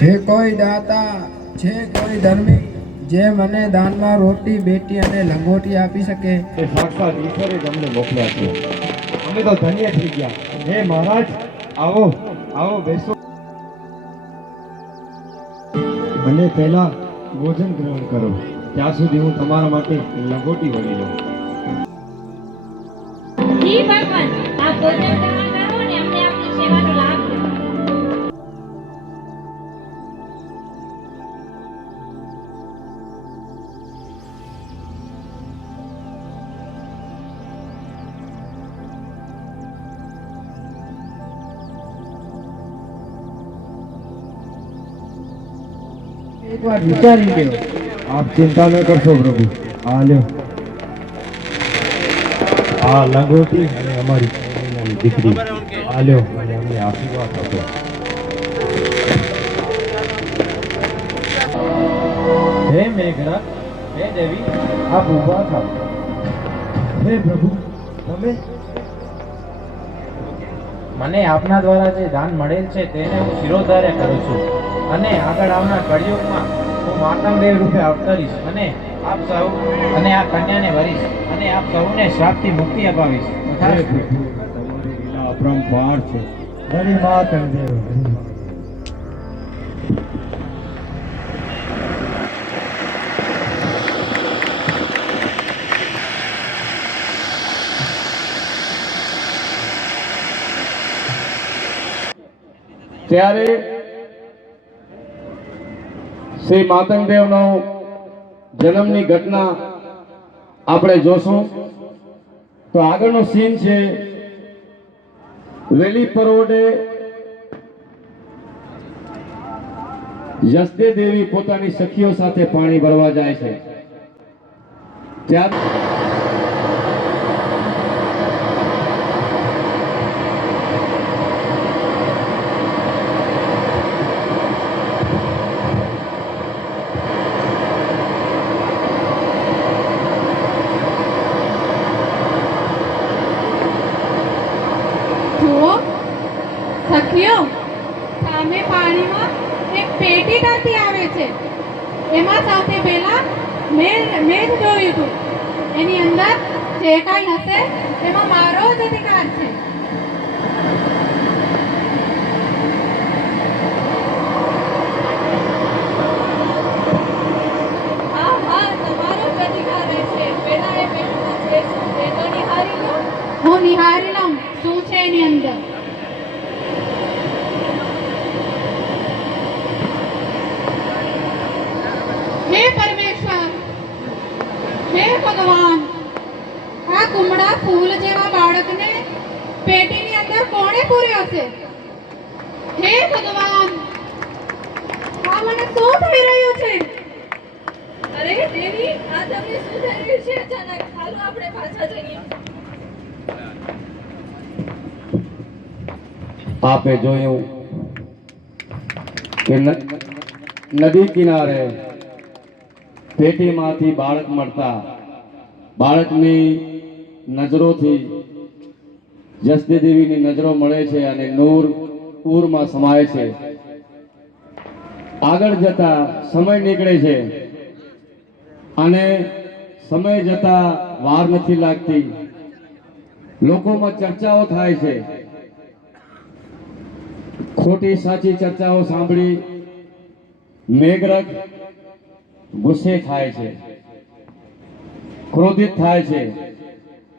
જે કોઈ દાતા છે કોઈ ધર્મી જે મને દાનમાં રોટી બેટી અને લંગોટી આપી શકે. એ સાક્ષાત ઈશ્વરે તમને મોકલ્યા છે. અમે તો ધન્ય થઈ ગયા. હે મહારાજ આવો આવો બેસો. મને પહેલા ભોજન ગ્રહણ કરો. ત્યાં સુધી હું તમારા માટે લંગોટી વળી લઉં. ભગવાન આ ભોજન એકવાર વિચારી લ્યો આપ ચિંતા ન કરશો પ્રભુ. આ લ્યો. આ લંગોટી અને અમારી દીકરી. આ લ્યો. અને અમને આશીર્વાદ આપો. હે મેઘરા હે દેવી આપ ઊભા થાઓ. હે પ્રભુ તમે? મને આપના દ્વારા જે દાન મળેલ છે તેને હું શિરોધાર્ય કરું છું. અને આગળ આવનાર કળિયુગમાં હું માતંગદેવ રૂપે અવતરીશ અને આપ સૌ અને આ કન્યાને વરીશ અને આપ સૌને શ્રાપથી મુક્તિ અપાવીશ. અપરંપાર છે. હરી માતંગદેવ ત્યારે શ્રી માતંગદેવનો જન્મની ઘટના આપણે જોશું. તો આગળનો સીન છે, વેલી પરોડે યશદે દેવી પોતાની સખીઓ સાથે પાણી ભરવા જાય છે. ત્યારે જુઓ સખીઓ સામે પાણીમાં એક પેટી તરતી આવે છે એમાં સૌથી પહેલા મેં મેં જ જોયું હતું એની અંદર જે કાંઈ હશે એમાં મારો જ અધિકાર છે હા હા તમારો જ અધિકાર રહેશે પહેલા એ પેટીમાં જે છે એ તો નિહાળી લો હું નિહાળી લઉં શું છે એની અંદર હે પરમેશ્વર હે ભગવાન આ કુમળા ફૂલ જેવા બાળકને પેટીની અંદર કોણે પૂર્યો છે હે ભગવાન આ મને શું થઈ રહ્યું છે? અરે દેવી આ તમને શું થઈ રહ્યું છે? અચાનક હાલો આપણે પાછા જઈએ. આપે જોયું કે નદી કિનારે પેટીમાંથી બાળક મળતા બાળકની નજરોથી જસદે દેવીની નજરો મળે છે અને નૂર પૂરમાં સમાય છે. આગળ જતા સમય નીકળે છે. અને સમય જતા વાર નથી લાગતી. લોકોમાં ચર્ચાઓ થાય છે. ખોટી સાચી ચર્ચાઓ સાંભળી મેઘરજ ગુસ્સે થાય છે. ક્રોધિત થાય છે.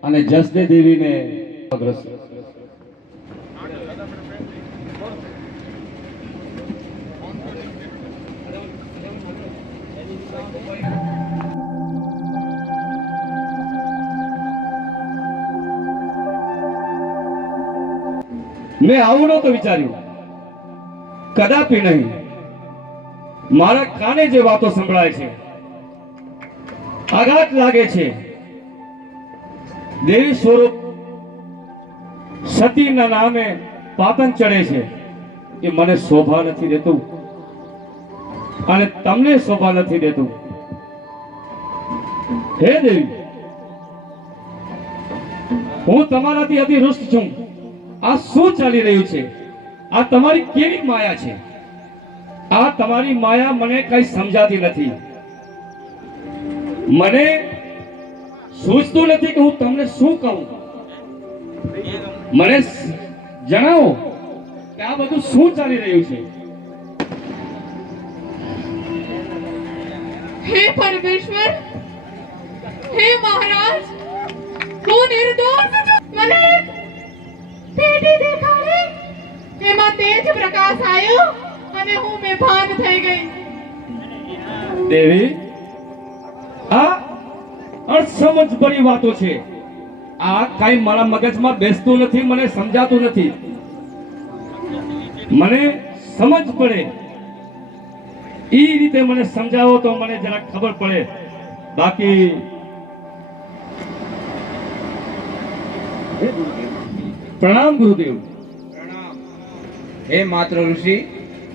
અને જસદે દેવીને અગ્રસર મેં આવું નહોતું વિચાર્યું. કદાપી નહીં. મારા કાને જે વાતો સંભળાય છે. આઘાત લાગે છે. દેવી સ્વરૂપ સતીના નામે પાતન ચડે છે. એ મને શોભા નથી દેતું. અને તમને શોભા નથી દેતું. હે દેવી, હું તમારાથી અતિ રુષ્ટ છું. આ શું ચાલી રહ્યું છે? આ તમારી કેવી માયા છે? આ તમારી માયા મને કઈ સમજાતી નથી. મને સૂચતું નથી કે હું તમને શું કહું. મને જણાવો કે આ બધું શું ચાલી રહ્યું છે? હે પરમેશ્વર, હે મહારાજ હું નિર્દોષ મને પેટી દેખાડી? એમાં તેજ પ્રકાશ આવ્યો અને હું બેભાન થઈ ગઈ. દેવી, આ અસમજ ભરી વાતો છે. આ કઈ મારા મગજમાં બેસતું નથી, મને સમજાતું નથી. મને સમજ પડે. એ રીતે મને સમજાવો તો મને જરા ખબર પડે. બાકી પ્રણામ ગુરુદેવ. હે માત્ર ઋષિ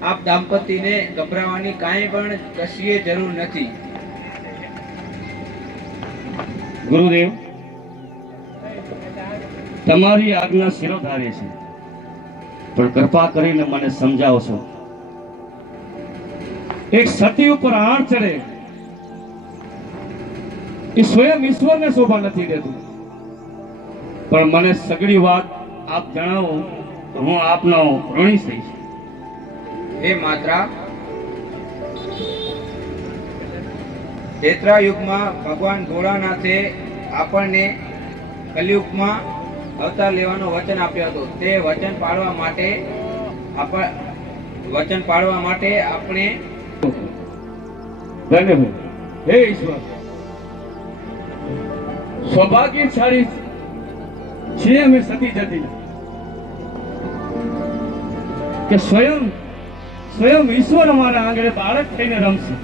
આપ દાંપતીને ગભરાવાની કાંઈ પણ કશીએ જરૂર નથી. ગુરુદેવ તમારી આજ્ઞા શિરોધારે છે. પણ કૃપા કરીને મને સમજાવો છો. એક સતી ઉપર આણ ચડે. એ સ્વયં ઈશ્વરને શોભા નથી દેતું. પણ મને સગડી વાત આપ જણાવો તો હું આપનો ઋણી થઈશ. હે માત્રા ત્રેતા યુગમાં ભગવાન ભોળાનાથે આપણને કલયુગમાં અવતાર લેવાનો વચન આપ્યો હતો. તે વચન પાળવા માટે આપણ વચન પાળવા માટે આપણે ધન્યવાદ હે ઈશ્વર સૌભાગ્યશાળી છીએ અમે સતી જતી. કે સ્વયં સ્વયં ઈશ્વર અમારા આંગણે બાળક થઈને રમશે.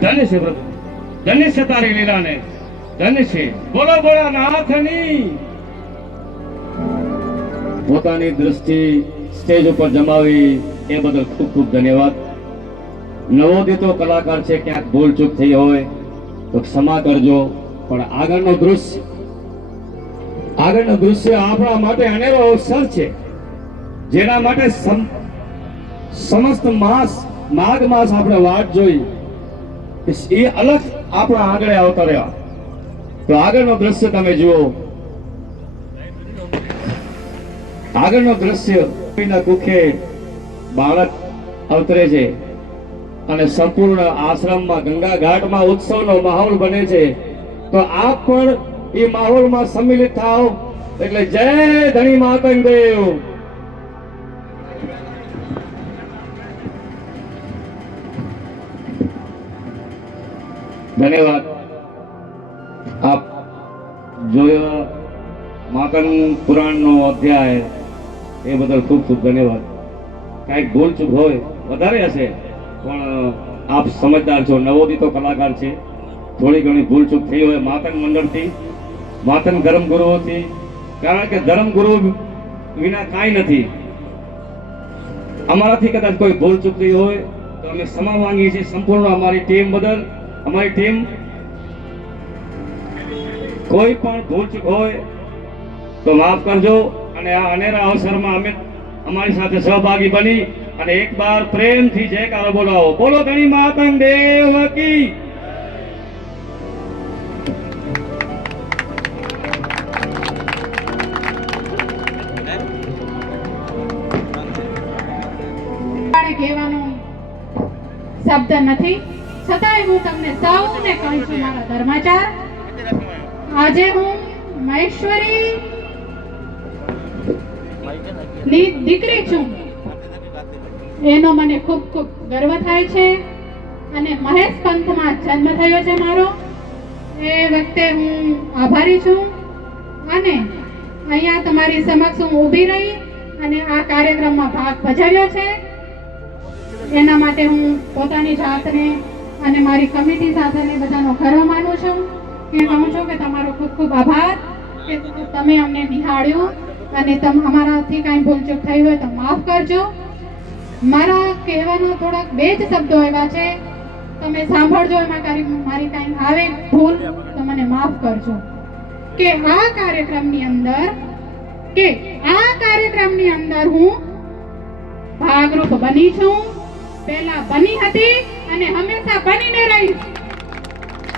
ધન્ય છે પ્રભુ ધન્ય છે તારી લીલાને. ધન્ય છે. બોલો બોલો, નાથની. પોતાની દ્રષ્ટિ સ્ટેજ ઉપર જમાવી એ બદલ ખૂબ ખૂબ ધન્યવાદ. નવોદિતો કલાકાર છે, ક્યાંક ભૂલચૂક થઈ હોય તો ક્ષમા કરજો, પણ આગળનો દૃશ્ય, આગળનું દૃશ્ય આપણા માટે અનેરો અવસર છે. જેના માટે સમ- સમસ્ત માસ માઘ માસ આપણે વાટ જોઈ. એ અલગ આપણા આગળ આવતા રહ્યા. તો આગળનો દ્રશ્ય તમે જુઓ. આગળનો દ્રશ્ય કોઈના કુખે બાળક અવતરે છે અને સંપૂર્ણ આશ્રમમાં, ગંગા ઘાટમાં ઉત્સવનો માહોલ બને છે. તો આપ પણ એ માહોલમાં સંમિલિત થાવ એટલે જય ધણી માતંગ દેવ. ધન્યવાદ. આપ જોયો માતંગ પુરાણનો અધ્યાય, એ બદલ ખૂબ ખૂબ ધન્યવાદ. કાંઈક ભૂલચૂક હોય, વધારે હશે, પણ આપ સમજદાર છો. નવોદિતો કલાકાર છે. થોડી ઘણી ભૂલચૂક થઈ હોય માતંગ મંડળથી, માતંગ ધર્મ ગુરુઓથી, કારણ કે ધર્મ ગુરુ વિના કાંઈ નથી. અમારાથી કદાચ કોઈ ભૂલચૂક થઈ હોય, તો અમે ક્ષમા માંગીએ છીએ. સંપૂર્ણ અમારી ટીમ બદલ અમારી ટીમ કોઈ પણ ભૂલચૂક હોય તો માફ કરજો. અને આ અનેરા અવસરમાં અમે અમારી સાથે સહભાગી બની અને એક બાર પ્રેમથી જયકારો બોલાવો. બોલો ધણી માતંગ દેવ કી. કહેવાનો શબ્દ નથી. છતાંય હું તમને સૌને કહું છું મારા ધર્માચાર. આજે હું મહેશ્વરી ની દીકરી છું. એનો મને ખૂબ ખૂબ ગર્વ થાય છે અને મહેશ પંથમાં જન્મ થયો છે મારો. એ વખતે હું આભારી છું અને અહીંયા તમારી સમક્ષ હું ઊભી રહી અને આ કાર્યક્રમમાં ભાગ ભજવ્યો છે. એના માટે હું પોતાની જાતને અને મારી કમિટી સાથેની બધાનો ગર્વ માનું છું કે કહું છું કે તમારો ખૂબ ખૂબ આભાર કે તમે અમને નિહાળ્યું અને તમ અમારાથી કાંઈ ભૂલચૂક થઈ હોય તો માફ કરજો. મારા કહેવાના થોડાક બે જ શબ્દો એવા છે. તમે સાંભળજો એમાં કાંઈ મારી કાંઈ આવે ભૂલ, તો મને માફ કરજો. કે આ કાર્યક્રમની અંદર, કે આ કાર્યક્રમની અંદર હું ભાગરૂપ બની છું. પહેલા બની હતી અને હંમેશા બનીને રહીશ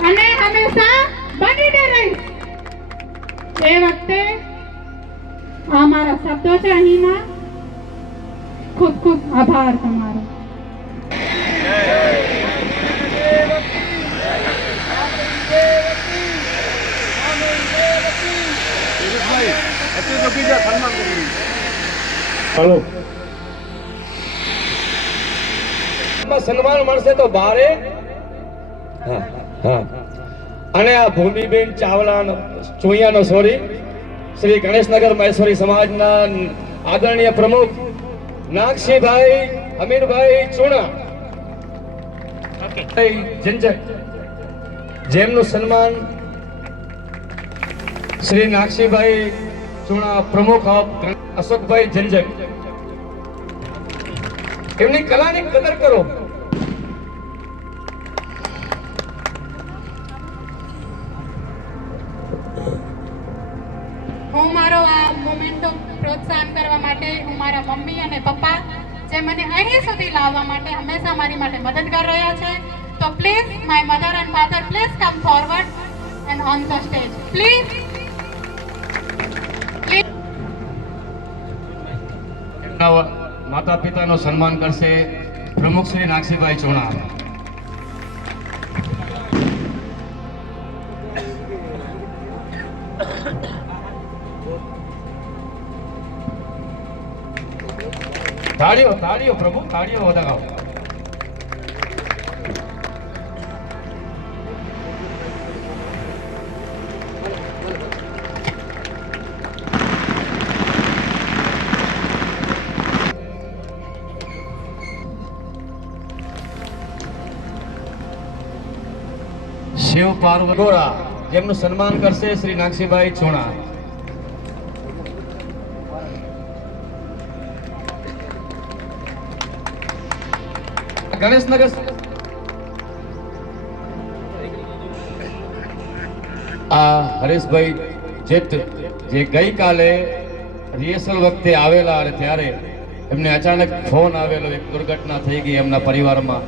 અને હંમેશા બનીને રહીશ એ વખતે આ મારા શબ્દો છે અહીંના ખૂબ ખૂબ આભાર તમારો હલો સન્માન મળશે તો ભારે. હા હા. અને આ ભૂમિબેન ચાવલા ચોઈયાનો સોરી શ્રી ગણેશનગર મહેશ્વરી સમાજના આદરણીય પ્રમુખ નાગસિંહભાઈ અમીરભાઈ ચુણા. જેમનું સન્માન શ્રી નાગસિંહભાઈ ચુણા પ્રમુખ ઓફ અશોકભાઈ જંજક એમની કલાની કદર કરો. હું મારો આ મોમેન્ટો પ્રોત્સાહન કરવા માટે હું મારા મમ્મી અને પપ્પા જે મને અહીં સુધી લાવવા માટે હંમેશા મારી માટે મદદગાર રહ્યા છે તો please my mother and father please come forward and on the stage please એમના માતા પિતાનું સન્માન કરશે પ્રમુખ શ્રી નાગસીભાઈ ચોણા તાળીઓ તાળીઓ પ્રભુ તાળીઓ વધાવો શિવ પાર્વગોરા જેમનું સન્માન કરશે શ્રી નાગસીભાઈ ચોણા. ગણેશનગર આ હરેશભાઈ જેઠ, જે ગઈકાલે રિહર્સલ વખતે આવેલા અને ત્યારે એમને અચાનક ફોન આવેલો, એક દુર્ઘટના થઈ ગઈ એમના પરિવારમાં.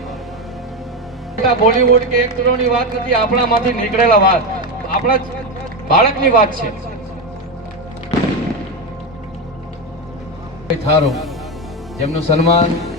બોલીવુડ કે એક્ટરોની વાત નથી, આપણામાંથી નીકળેલા વાત. આપણા બાળક બાળકની વાત છે. થારો. જેમનું સન્માન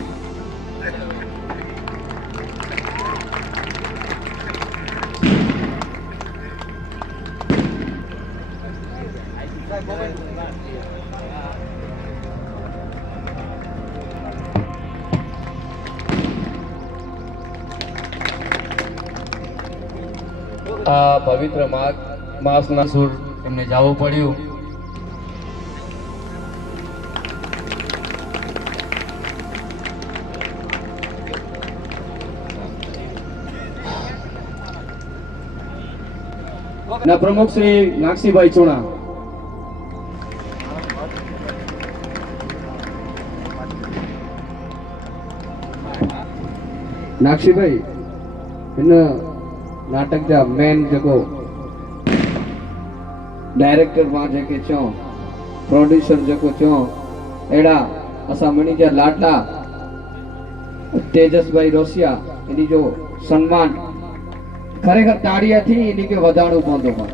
પવિત્ર માસ માસના સુર એમને જવું પડ્યું. ના પ્રમુખ શ્રી નાગસીભાઈ ચુણા. નાક્ષીભાઈ हिन नाटक जा मेन जगो। डायरेक्टर माँ जके चो, प्रोड्यूसर जको चो। एड़ा, असा मणि जा लाटा तेजस भाई रोशिया इनी जो सम्मान खरे घर तारिया थी, इनी के वधाणो पोंदो माँ।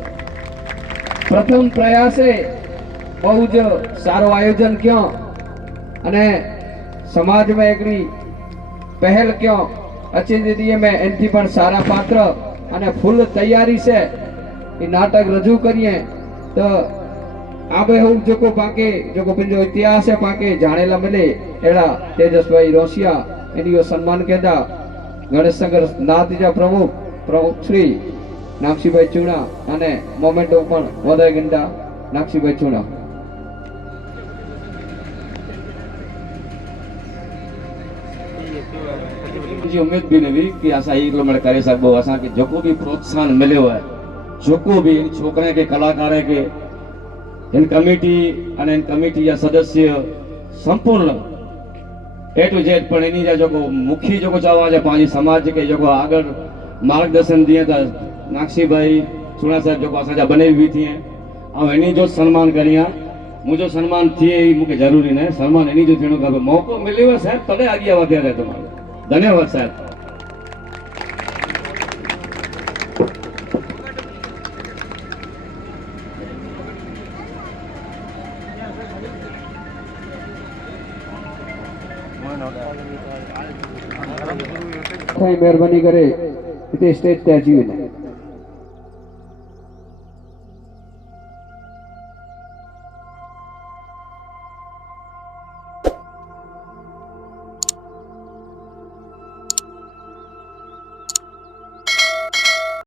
प्रथम प्रयास है बहुत बहुज सारो आयोजन क्यों? अने समाज में एकनी पहल क्यों? अचे दिए मैं एंटी पर सारा पात्र। અને ફૂલ તૈયારી છે. એ નાટક રજૂ કરીએ તો આબે હું જોકો પાકે, જોકો પિંજો ઇતિહાસ પાકે, જાણેલા મળે એડા તેજસભાઈ રોશિયા એની સન્માન કેદા, ગણેશ સંગર નાતીજા પ્રમુખ પ્રમુખ શ્રી નાક્ષીભાઈ ચૂડા અને મોમેન્ટો પણ વધારે ગંડા નાક્ષીભાઈ ચૂડા जी उम्मीद भी नहीं हुई की असां ई क़िलो करे सघिबो असांखे जेको बि प्रोत्साहन मिलियो आहे जेको बि हिन छोकिरे खे कलाकार के, इन कमेटी अने इन कमेटी या सदस्य संपूर्ण ए टू जेड पर इन जो जेको मुखी जेको चवां जा समाज के जो आगर मार्गदर्शन दिए तो नाक्षी भाई सुणा साहब जो अस बने बि थी और इन जो सम्मान करी आहे मुंहिंजो सन्मान थिए ई मूंखे ज़रूरी न सम्मान इन जो थे मौक़ो मिलियो आहे साहिबु तॾहिं अॻियाँ वधिया रहे तव्हां ધન્યવાદ સાહેબ. મહેરબાની કરે તે સ્ટેજ ત્યાં જીવી